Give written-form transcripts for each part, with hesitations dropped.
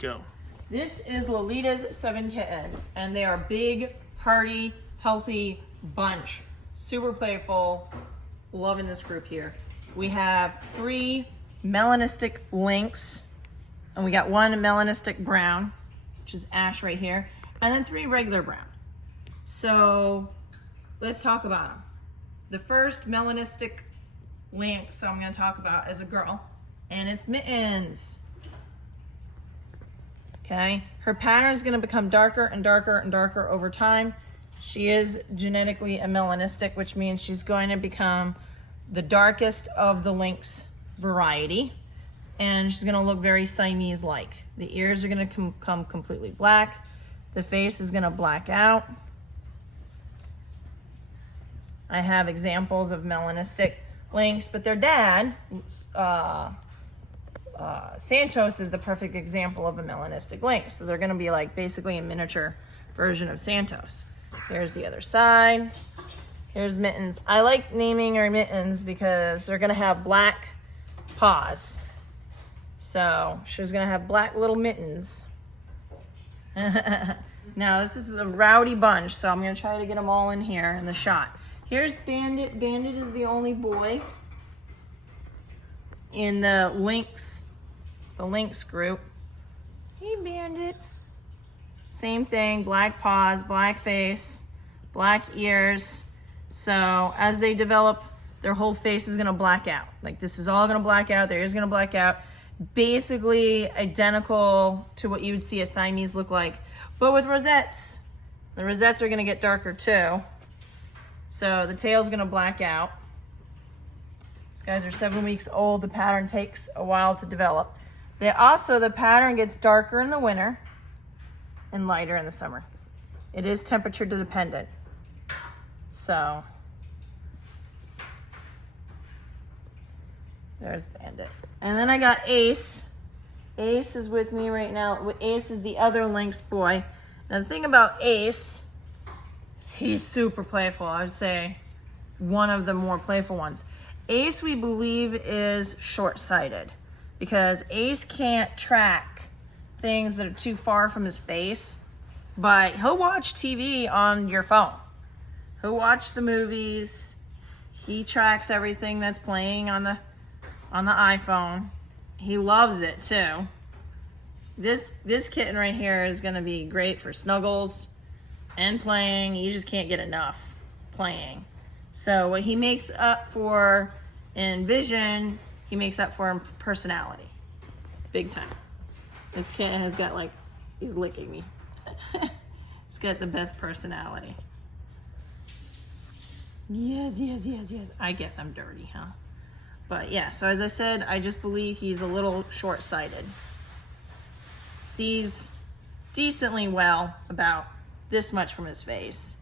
Go. This is Lolita's 7 kittens, and they are big, hearty, healthy bunch. Super playful. Loving this group here. We have 3 melanistic lynx, and we got 1 melanistic brown, which is Ash right here, and then 3 regular brown. So let's talk about them. The first melanistic lynx I'm going to talk about is a girl, and it's Mittens. Okay, her pattern is going to become darker and darker and darker over time. She is genetically a melanistic, which means she's going to become the darkest of the lynx variety, and she's going to look very Siamese-like. The ears are going to come completely black. The face is going to black out. I have examples of melanistic lynx, but their dad, Santos, is the perfect example of a melanistic lynx. So they're going to be like basically a miniature version of Santos. Here's the other side. Here's Mittens. I like naming her Mittens because they're going to have black paws. So she's going to have black little mittens. Now this is a rowdy bunch, so I'm going to try to get them all in here in the shot. Here's Bandit. Bandit is the only boy in the lynx group. Hey, Bandit. Same thing, black paws, black face, black ears. So as they develop, their whole face is gonna black out. Like this is all gonna black out, their ears gonna black out. Basically identical to what you would see a Siamese look like, but with rosettes. The rosettes are gonna get darker too. So the tail's gonna black out. These guys are 7 weeks old. The pattern takes a while to develop. The pattern gets darker in the winter and lighter in the summer. It is temperature dependent. So there's Bandit. And then I got Ace. Ace is with me right now. Ace is the other lynx boy. Now the thing about Ace is he's super playful. I would say one of the more playful ones. Ace, we believe, is short-sighted because Ace can't track things that are too far from his face, but he'll watch TV on your phone. He'll watch the movies. He tracks everything that's playing on the iPhone. He loves it too. This kitten right here is gonna be great for snuggles and playing. You just can't get enough playing. So what he makes up for in vision, he makes up for in personality. Big time. This kitten has got like, he's licking me. He's got the best personality. Yes. I guess I'm dirty, huh? But yeah, so as I said, I just believe he's a little short-sighted. Sees decently well, about this much from his face.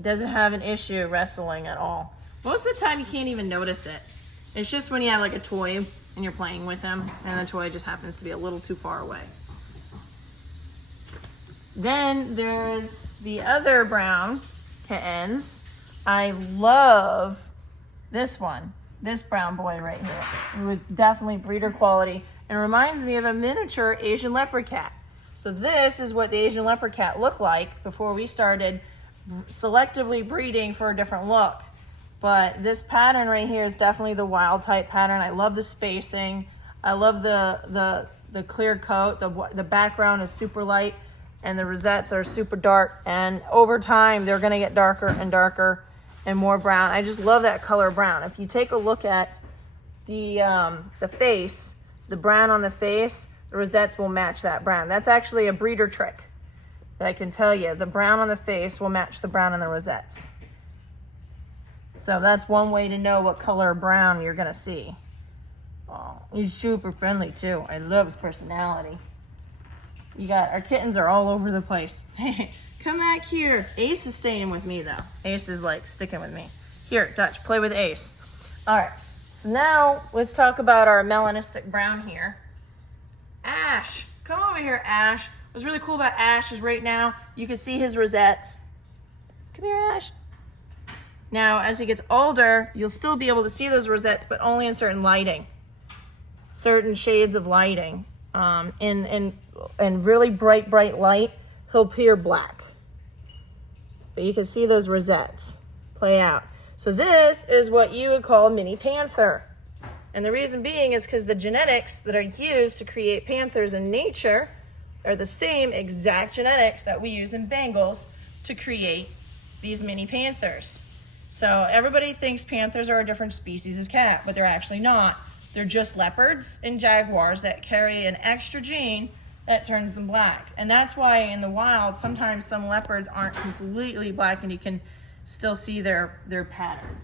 Doesn't have an issue wrestling at all. Most of the time you can't even notice it. It's just when you have like a toy and you're playing with him and the toy just happens to be a little too far away. Then there's the other brown kittens. I love this one, this brown boy right here. It was definitely breeder quality and reminds me of a miniature Asian leopard cat. So this is what the Asian leopard cat looked like before we started selectively breeding for a different look. But this pattern right here is definitely the wild type pattern. I love the spacing. I love the clear coat. The background is super light and the rosettes are super dark, and over time they're gonna get darker and darker and more brown. I just love that color brown. If you take a look at the face, the brown on the face, the rosettes will match that brown. That's actually a breeder trick. I can tell you, the brown on the face will match the brown on the rosettes. So that's one way to know what color brown you're gonna see. Oh, he's super friendly too. I love his personality. Our kittens are all over the place. Come back here. Ace is staying with me though. Ace is like sticking with me. Here, Dutch, play with Ace. All right, so now let's talk about our melanistic brown here. Ash, come over here, Ash. What's really cool about Ash is right now, you can see his rosettes. Come here, Ash. Now, as he gets older, you'll still be able to see those rosettes, but only in certain lighting. certain shades of lighting. In really bright light, he'll appear black. But you can see those rosettes play out. So this is what you would call a mini panther. And the reason being is because the genetics that are used to create panthers in nature are the same exact genetics that we use in Bengals to create these mini panthers. So everybody thinks panthers are a different species of cat, but they're actually not. They're just leopards and jaguars that carry an extra gene that turns them black. And that's why in the wild, sometimes some leopards aren't completely black and you can still see their pattern.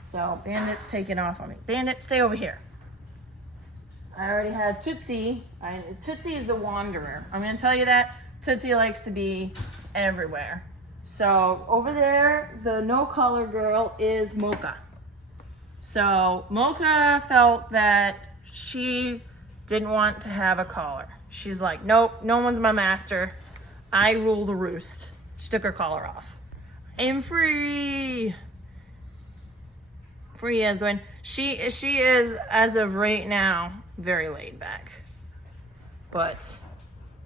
So Bandit's taking off on me. Bandit, stay over here. I already had Tootsie. Tootsie is the wanderer. I'm gonna tell you that. Tootsie likes to be everywhere. So over there, the no collar girl is Mocha. So Mocha felt that she didn't want to have a collar. She's like, nope, no one's my master. I rule the roost. She took her collar off. I am free. Free as when she is, as of right now, very laid back. But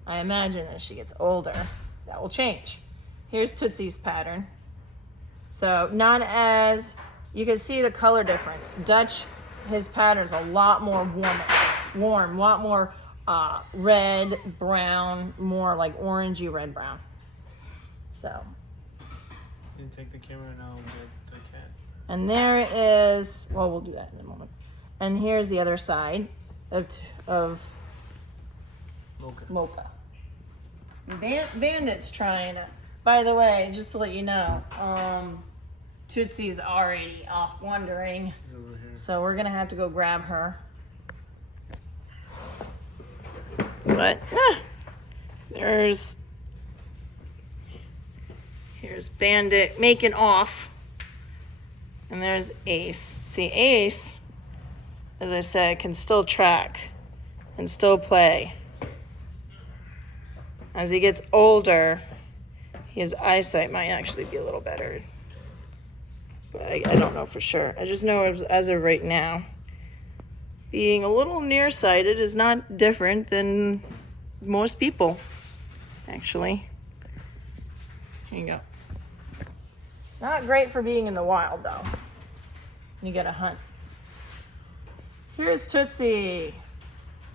I imagine as she gets older, that will change. Here's Tootsie's pattern. So not as, you can see the color difference. Dutch, his pattern's a lot more warm, a lot more red, brown, more like orangey red brown. So. You take the camera and I'll get the cat. And there is, well, we'll do that in a moment. And here's the other side of Mocha. Bandit's trying to, by the way, just to let you know, Tootsie's already off wandering. So we're gonna have to go grab her. But here's Bandit making off. And there's Ace. See, Ace, as I said, can still track and still play. As he gets older, his eyesight might actually be a little better. But I don't know for sure. I just know as of right now, being a little nearsighted is not different than most people, actually. Here you go. Not great for being in the wild, though. You gotta hunt. Here's Tootsie.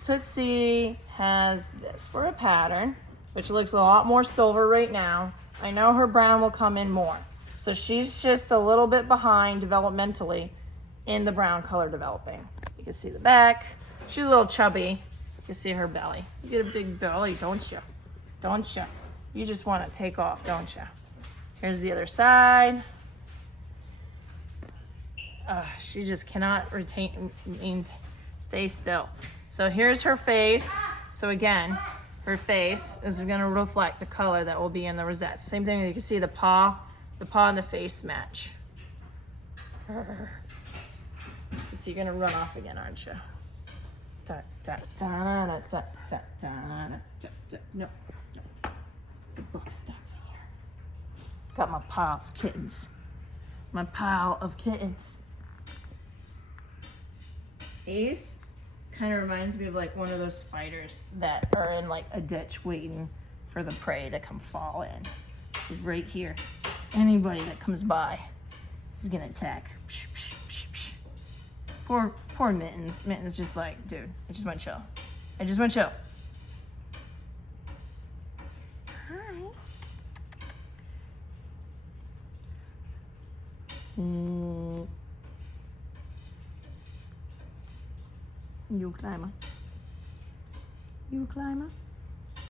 Tootsie has this for a pattern, which looks a lot more silver right now. I know her brown will come in more. So she's just a little bit behind developmentally in the brown color developing. You can see the back. She's a little chubby. You can see her belly. You get a big belly, don't you? Don't you? You just want to take off, don't you? Here's the other side. She just cannot stay still. So here's her face. So again, her face is going to reflect the color that will be in the rosettes. Same thing, you can see the paw and the face match. Since you're going to run off again, aren't you? No. The book stops here. Got my pile of kittens. My pile of kittens. Ace kind of reminds me of like one of those spiders that are in like a ditch waiting for the prey to come fall in. He's right here. Anybody that comes by, he's gonna attack. Poor Mittens. Mittens just like, dude, I just want to chill. I just want to chill. Hi. You climber. You climber.